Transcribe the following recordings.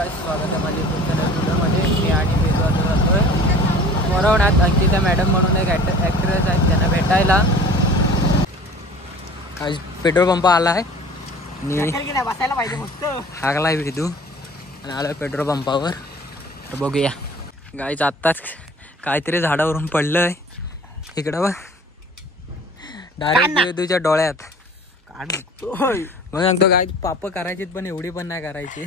Guys, स्वागत आहे माझ्या YouTube चॅनलमध्ये. मी आणि वेदू आता जातोय मोरवण्यात. अंकिता मॅडम म्हणून एक ॲक्ट्रेस आहेत, त्यांना भेटायला. आज पेट्रोल पंप आला आहे बसायला पाहिजे मस्त. हागलाय वेदू आणि आला पेट्रोल पंपावर. तर बघूया गाईच. आत्ताच काहीतरी झाडावरून पडलंय इकडं बघ, डायरेक्ट वेदूच्या डोळ्यात. मग सांगतो काय पाप करायची पण एवढी पण नाही करायची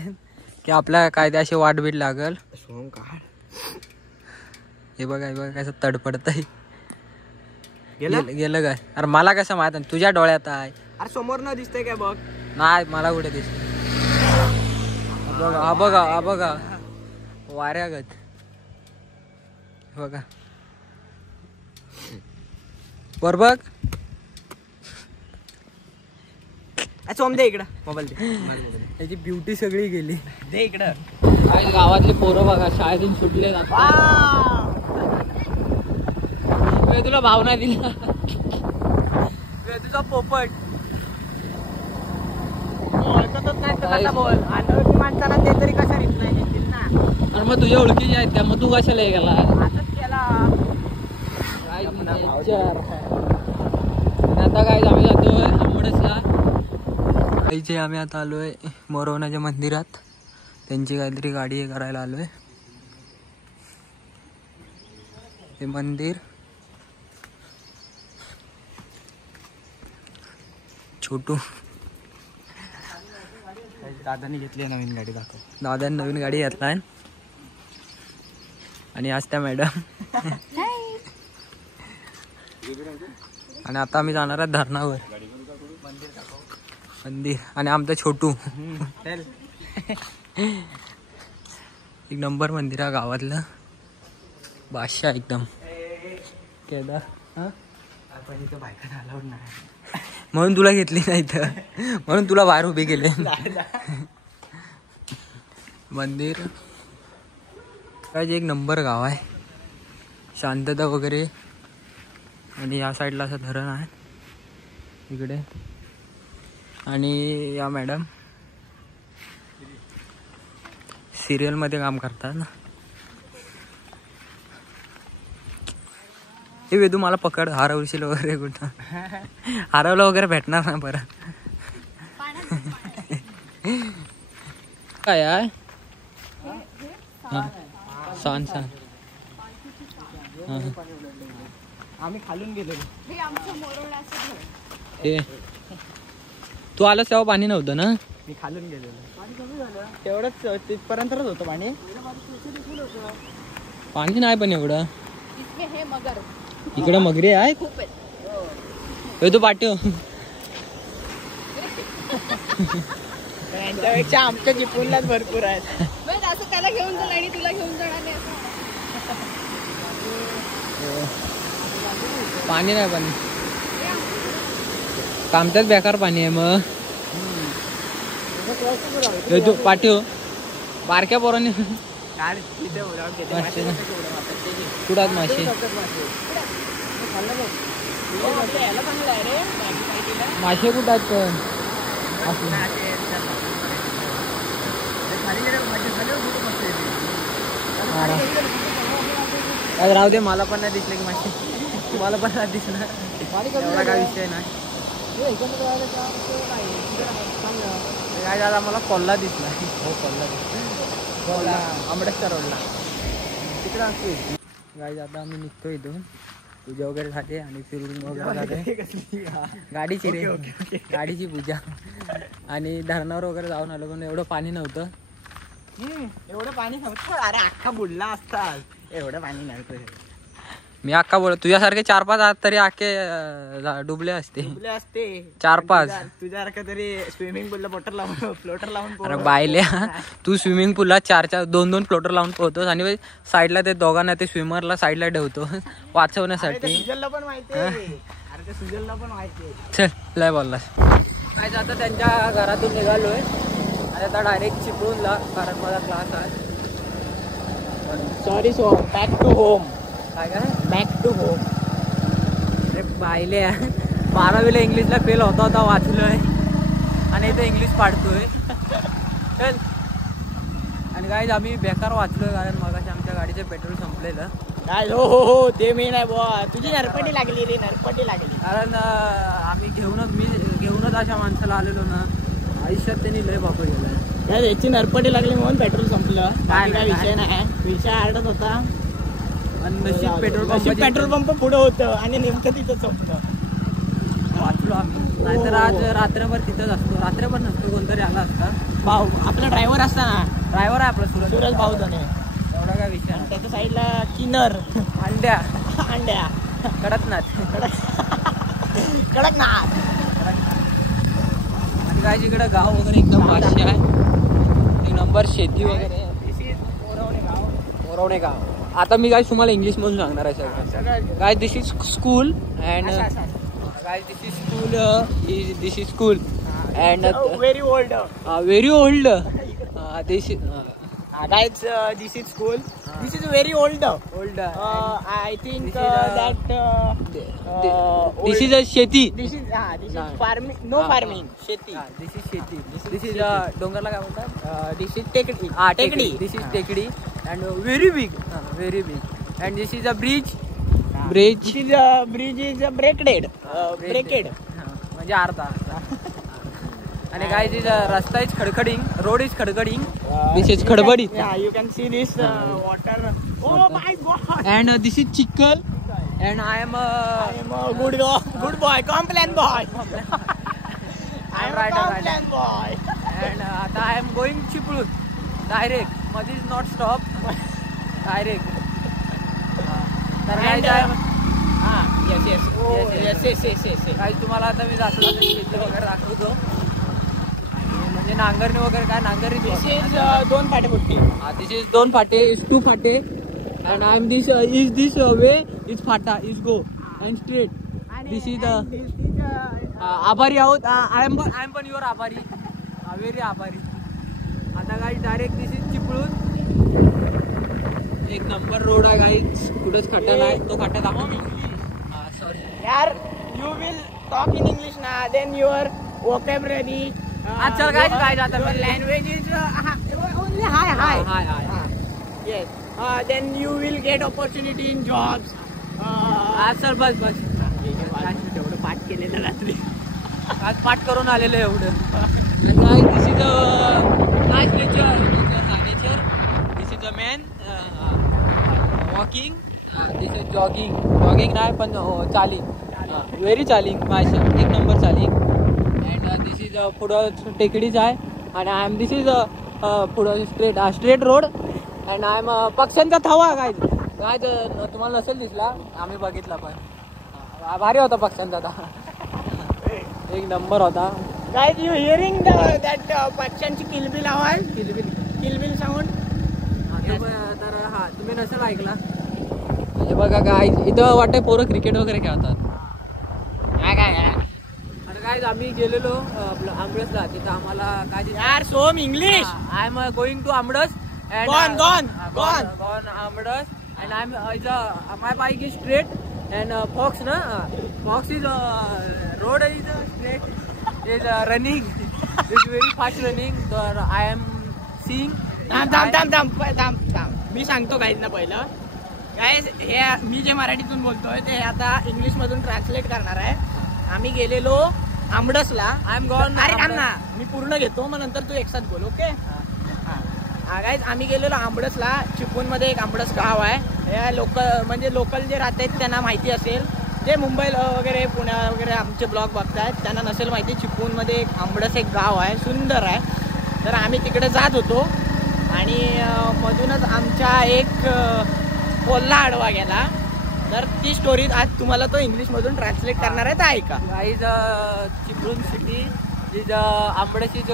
की आपल्या कायदे अशी वाट बीट लागल. हे बघा कसं तडपडतंय. गेलं काय? अरे मला कसं माहित, तुझ्या डोळ्यात आहे. अरे समोर न दिसतंय काय बघ. नाही मला कुठे दिसत. हा बघा वाऱ्यागत बघा. बर बघ सोम दे इकडं मोबाईल दे. त्याची ब्युटी सगळी गेली. दे इकडं. काय गावातले पोरं बघा शाळेतून सुटले. तुला भावना दिला तुझा पोपट. ओळखतच नाही तर कसा बोल. अनोळखी माणसाला ते तरी कशा रिप्लाय देतील ना. आणि मग तुझ्या ओळखीचे आहेत त्या, मग तू कशाला गेला? आताच केला. आता काय आम्ही जातोय आंबडसला. आम्ही आता आलोय मोरवण्याच्या मंदिरात. त्यांची काहीतरी गाडी हे करायला आलोय. हे मंदिर छोटू दादानी घेतली नवीन गाडी. दाखव. दादाने नवीन गाडी घेतलाय. आणि आज त्या मॅडम. आणि आता आम्ही जाणार आहे धरणावर. मंदिर आणि आमचं छोटू. एक नंबर मंदिर आहे गावातलं. बादशाह एकदम. केदार आपण इथं बायकांना अलाउड नाही म्हणून तुला घेतली नाही तर, म्हणून तुला बाहेर उभे केले. मंदिर काय एक नंबर गाव आहे. शांतता वगैरे. आणि या साईडला असं धरण आहे इकडे. आणि या मॅडम सिरियल मध्ये काम करतात ना. हे वेदू मला पकड. हरवशील वगैरे कुठं. हरवलं वगैरे भेटणार ना परत. काय आहे सांग. आम्ही खालून गेलो. हे तू आलास तेव्हा पाणी नव्हतं ना. मी खालून गेलेलो. तेवढंच तिथपर्यंतच होतं पाणी. पाणी नाही पण एवढं. इकडं मगरी आहे. तू पाठव. त्यांच्यापेक्षा आमच्या चिपळूणलाच भरपूर आहेत. असं त्याला घेऊन जाणार आणि तुला घेऊन जाणार नाही. पाणी नाही पण कामच्याच बेकार पाणी आहे. मग तू पाठव. बारक्या पोरांनी कुडात मासे. मासे कुठात पण राहू दे. मला पण नाही दिसले की मासे. तुम्हाला पण नाही दिसणार. एवढा काय विषय नाही. काय झालं मला कोल्हा दिसला. हो कोल्हा आंबडेच्या रोडला तिकडे असतो. गाईज आता आम्ही निघतो इथून पूजा वगैरे झाली आणि फिरून वगैरे झाले. गाडीची रे गाडीची पूजा. आणि धरणावर वगैरे जाऊन आलो पण एवढं पाणी नव्हतं. एवढं पाणी नव्हतं. अरे अख्खा बुडला असता. एवढं पाणी नव्हतं. मी अख्खा बोल. तुझ्यासारखे 4-5 आत तरी आखे डुबले असते. 4-5. तुझ्यासारखं तरी स्विमिंग पूलला फ्लोटर लावून अरे बायल्या, तू स्विमिंग पूलला 4-2 फ्लोटर लावून पोहतोस आणि साईडला ते दोघांना ते स्विमरला साईडला ठेवतो वाचवण्यासाठी. सुजलला पण माहिती. अरे ते सुजलला पण माहिती. चल लय बोललास. काय आता त्यांच्या घरातून निघालोय आणि आता डायरेक्ट चिपळूणला. कारण माझा क्लास आहे. Sorry so back to home. काय बॅक टू होम. अरे बायले 12वीला इंग्लिशला फेल होता वाचलोय आणि इथे इंग्लिश पाडतोय. चल. आणि गाईज आम्ही बेकार वाचलोय कारण मगाशी आमच्या गाडीचं पेट्रोल संपलेलं. काय हो ते मी नाही बुवा, तुझी नरपटी लागली रे, नरपटी लागली. कारण आम्ही घेऊनच अशा माणसाला आलेलो ना, आयुष्यात त्यांनी लय बापू गेला. याची नरपटी लागली म्हणून पेट्रोल संपलं. काय विषय नाही, विषय आडत होता. आणि नशीब पेट्रोल पंप पुढे होतं आणि नेमकं तिथं संपलं. वाचलो आम्ही. नाहीतर आज रात्रभर तिथंच असतो. रात्रभर नसतो, कोणतरी आला असता. भाऊ आपला ड्रायव्हर असता ना, ड्रायव्हर आहे आपला सूरज भाऊ धने. एवढा काय विषय नाही. त्याच्या साईडला किन्नर अंड्या कडकनाथ कडकनाथ. आणि काय इकडे गाव वगैरे एकदम भाषे आहे, एक नंबर शेती वगैरे. मोरवणे गाव. आता मी काय तुम्हाला इंग्लिश मधून सांगणार आहे सगळं. काय दिस इज स्कूल अँड काय this is school and very old very old this guys this is school, this is very old. I think that this is अ शेती. this is farming, no farming, शेती. दिस is शेती. दिस is डोंगरला काय म्हणतात, this is टेकडी. टेकडी. दिस is टेकडी and very big and this is a bridge. this is bridge is breaked. म्हणजे अर्धा. आणि काय रस्ता इज खडखडिंग, रोड इज खडखडिंग, दिस इज खडबडी. You can see this water. Oh my god. And this is chikkal and I am a good boy, complain boy. I am a complain boy. And आता I am going Chiplun direct, मध्येच not stop, direct. तर yes. काही तुम्हाला आता मी दाखवतो शेती वगैरे दाखवतो. म्हणजे नांगरणी वगैरे काय नांगरणी. This is दोन फाटे फुटते. दिस इज दोन फाटे, इज टू फाटे and I am this is this way is फाटा is go and straight. This is आभारी आहोत. आय एम पण युअर आभारी, व्हेरी आभारी. आता काही डायरेक्ट दिस इज चिपळूण. एक नंबर रोड आहे गाईज, कुठेच खड्डा नाही. तो खड्डा दाखवा मी. सॉरी यार, you will talk in English ना, then your vocabulary. चल गाईज आता your language is only hi. Yes. Then you will get opportunity in jobs. Sir बस तेवढं पाठ केलेलं रात्री. आज पाठ करून आलेलं एवढं. This is nice nature. This is a man walking. This is jogging नाही पण चालिंग, व्हेरी चालिंग माझ्या एक नंबर चालिंग. अँड दिस इज पुढं टेकडीच आहे आणि आय एम दिस इज पुढं straight road and I am पक्ष्यांचा थवा. काय तुम्हाला नसेल दिसला, आम्ही बघितला पण भारी होता पक्ष्यांचा थवा, एक नंबर होता. Guys, you hearing that पक्ष्यांची किलबिल आवाज, किलबिल साऊंड. तर हा तुम्ही नसेल ऐकला. म्हणजे बघा काय इथं वाटतंय पोरं क्रिकेट वगैरे खेळतात. आता काय आम्ही गेलेलो आपलं आंबडसला, तिथं आम्हाला काय यार some English. I am going to Ambadas and gone Ambadas and I'm my bike is straight and Fox is road is straight is running is very fast running. So I am seeing. थांब मी सांगतो गाईज ना पहिलं. Guys हे मी जे मराठीतून बोलतोय ते आता इंग्लिश मधून ट्रान्सलेट करणार आहे. आम्ही गेलेलो आंबडसला. I am gone. अरे थांब ना, मी पूर्ण घेतो मग नंतर तू एकसाथ बोल. ओके. गाईज आम्ही गेलेलो आंबडसला. चिपळूण मध्ये एक आंबडस गाव आहे. हे लोकल जे राहतात त्यांना माहिती असेल, जे मुंबईला वगैरे पुण्या वगैरे आमचे ब्लॉग बघतात त्यांना नसेल माहिती. चिपळूण मध्ये एक आंबडस एक गाव आहे, सुंदर आहे. तर आम्ही तिकडे जात होतो आणि मधूनच आमच्या एक कोल्हा आडवा गेला. तर ती स्टोरी आज तुम्हाला तो इंग्लिश मधून ट्रान्सलेट करणार आहे, तर ऐका. Guys Chiplun city is Ambadas is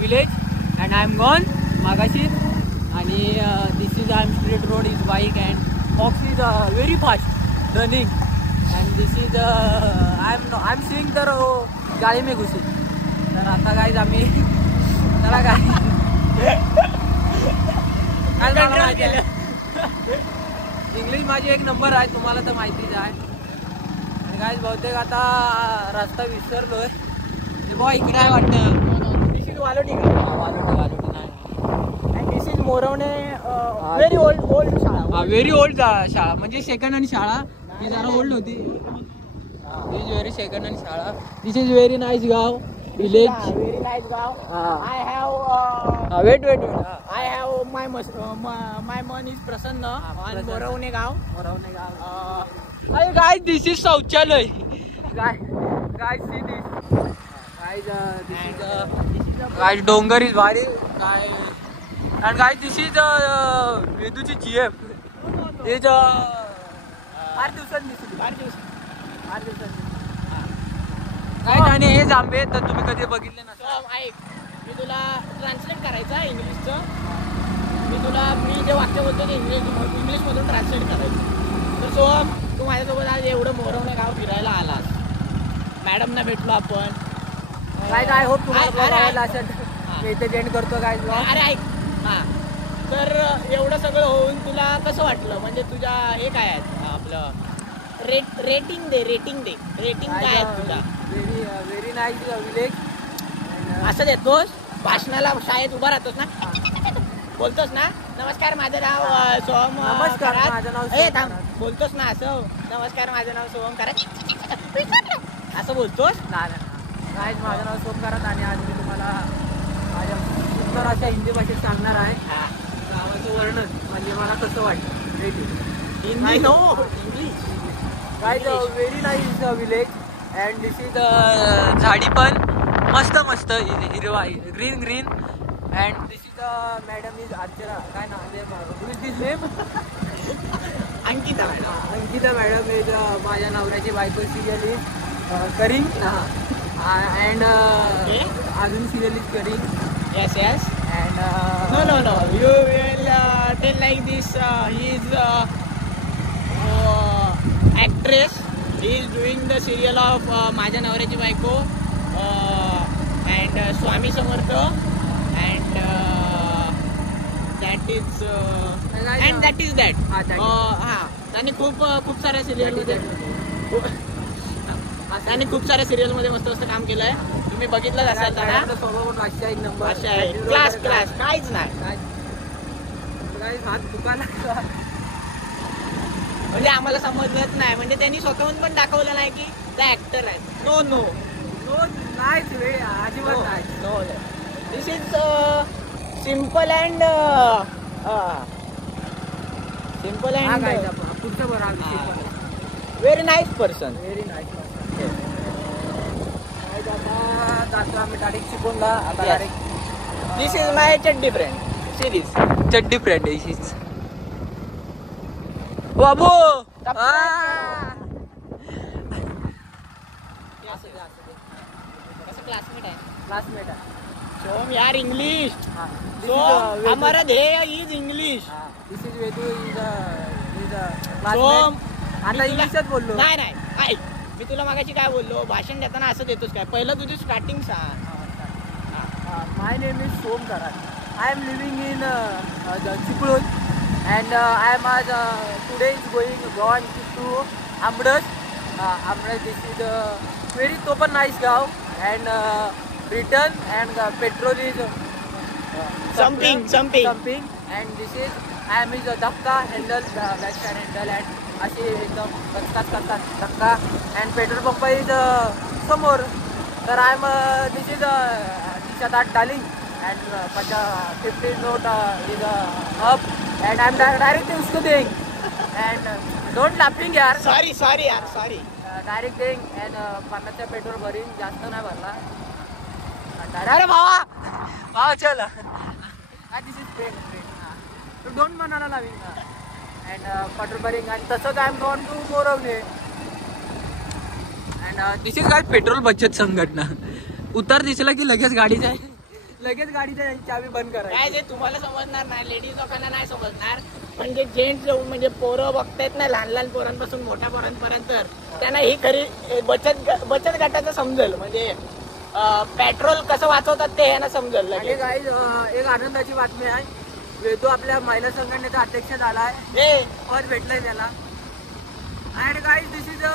village and I am gone मागाशी. आणि this is I am straight road is bike and fox is very fast running and this is I am seeing तर गाडी में घुसी. तर आता गाईज आम्ही चला काय इंग्लिश माझी एक नंबर आहे, तुम्हाला तर माहितीच आहे. आणि गाईज बहुतेक आता रस्ता विसरलोय. बुवा इकडे आहे वाटतं. दिस इज वालोटी वालोटी नाही. दिस इज व्हेरी ओल्ड शाळा. व्हेरी ओल्ड शाळा म्हणजे सेकंड हँड शाळा. ही जरा ओल्ड होती. This is very second hand शाळा. दिस इज व्हेरी नाईस गाव विलेज. व्हेरी नाईस गाव. I have wait I have my मन इज प्रसन्न ऑन मोरवणे गाव. अरे गाय दिस इज शौचालय. गाय सी दिस. गाय डोंगर इज भारी. गाय and guys this is वेदूची GF. Is 8 दिवसांनी दिसली. 8 दिवसांनी. काय आणि हे जांबे तर तुम्ही कधी बघितले ना. ऐक, मी तुला ट्रान्सलेट करायचं इंग्लिशचं. मी जे वाक्य बोलतो ते इंग्लिशमधून ट्रान्सलेट करायचं. तर सोहम, तू माझ्यासोबत आज एवढं मोरवणे गाव फिरायला आलास. मॅडमना भेटलो आपण. काय होप तुम्हाला इथे जेंड करतो काय. अरे ऐक, हां, तर एवढं सगळं होऊन तुला कसं वाटलं? म्हणजे तुझ्या हे काय आहेत आपलं रेटिंग दे. रेटिंग काय आहे तुझा? Very nice village. असं देतोस भाषणाला शाळेत उभा राहतोस ना, बोलतोस ना नमस्कार माझं नाव सोहम. नमस्कार माझं नाव थांब, बोलतोस ना असं नमस्कार माझं नाव सोहम करा असं बोलतोस ना. माझं नाव सोमकारात आणि आज मी तुम्हाला माझ्या सुंदर अशा हिंदी भाषेत सांगणार आहे गावाचं वर्णन. म्हणजे मला कसं वाटतं. Hindi no English. काय very nice village and this is झाडी पण मस्त हिरवा green and this is madam is Archana. काय नाव नेम? अंकिता मॅडम इज माझ्या नवऱ्याची बायको सिरियल इज करिंग अँड अजून सिरियल इज करिंग. Yes. And no. You will tell like this. He is actress. He is doing the serial of माझ्या नवऱ्याची बायको and Swami Samarth and that is that. त्यांनी खूप साऱ्या सिरियल मध्ये मस्त काम केलंय. तुम्ही बघितलं असाल ना. एक नंबर क्लास काहीच नाही. म्हणजे आम्हाला समजलंच नाही. म्हणजे त्यांनी स्वतःहून पण दाखवलं नाही की ते ऍक्टर आहेत. नो नाहीच रे, अजिबात नाही. दिस इज सिम्पल अँड पुढचं बरं. Very nice person. आता आम्ही डायरेक्ट चिपळूणला. आता डायरेक्ट दिस इज माय चड्डी फ्रेंड सिरीज. चड्डी फ्रेंड इज बाबू. क्लासमेट आहे. सोम यार इंग्लिश. हमारा ध्येय is English. This is Vedu is Som. आता इंग्लिशात बोललो. नाही ऐक, मी तुला मागाशी काय बोललो, भाषण देताना असं देतोस काय? पहिलं तुझी स्टार्टिंग सांग. My name is Som Karad. I am living in Chiplun and I am आज today is gone to Ambadas. This is very तो पण नाईस गाव and return and petrol is something and this is I am is धक्का handle back side handle and असे एकदम करतात धक्का and petrol pump is समोर. तर आय एम दिस इज दिशात darling and 50 note is up and I am direct उसको देंग अँड डोंट लाफिंग यार. सॉरी डायरेक्ट देंग अँड 50चा पेट्रोल भरीन, जास्त नाही भरला. अरे भावा चल. दिस इज फ्रेंड तू डोंट म्हणाला लाविंग अँड पेट्रोल भरिंग आणि तसंच I am gone to Morvane and this is काय पेट्रोल बचत संघटना. उतार दिसला की लगेच गाडीचा चावी बंद करायची. काय जे तुम्हाला समजणार नाही, लेडीज लोकांना नाही समजणार. म्हणजे जेंट्स म्हणजे पोरं बघतायत ना, लहान पोरांपासून मोठ्या पोरांपर्यंत, त्यांना ही खरी बचत गटाचं समजेल. म्हणजे पेट्रोल कसं वाचवतात ते यांना समजेल. गाईज एक आनंदाची बातमी आहे. वेदू आपल्या महिला संघटनेचा अध्यक्ष झाला आहे. पद भेटलंय त्याला. And guys this is a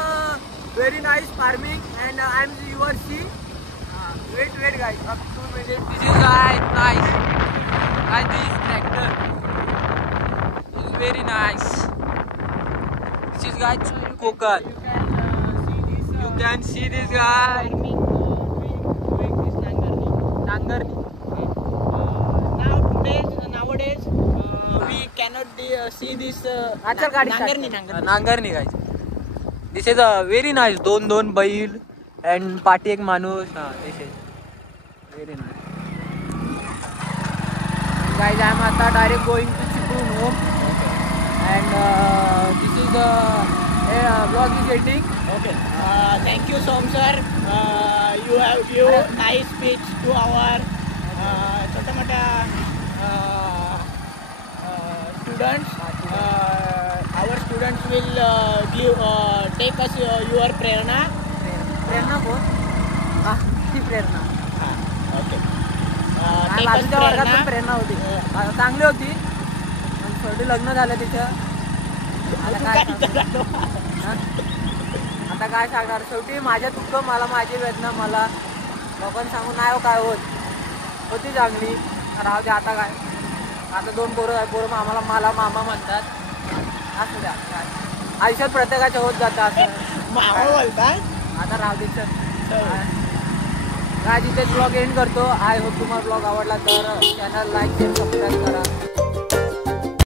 very nice farming and I am your सी. Wait guys up 2 minutes. This is nice. This tractor guys Konkan. You can see this guy. नांगरणी. Nowadays, we cannot see this. नांगरणी guys. This is a very nice. दोन बैल and पाठी एक माणूस. This is very nice. Guys, I am आता direct going to Chipun home. And this is the vlog is ending. Okay. Thank you, Som sir. You have given nice speech to our छोट्या मोठ्या students. Our students will take us your प्रेरणा. प्रेरणा कोण? ती प्रेरणा. Okay. बाजूच्या वर्गात पण प्रेरणा होती. चांगली होती. पण शेवटी लग्न झालं तिचं. आता काय सांगणार. शेवटी माझ्या दुःख मला, माझी वेदना मला लोकांना सांगून नाही काय होती चांगली. राहू दे आता काय. आता 2 पोरं आम्हाला मला मामा म्हणतात. असू द्या काय आयुष्यात प्रत्येकाच्या होत जातं असं. मामा बोलतात. आता राहू दे सर. काय तिथेच ब्लॉग एंड करतो. आय होप तुम्हाला ब्लॉग आवडला तर चॅनल लाईक शेअर सबस्क्राईब करा.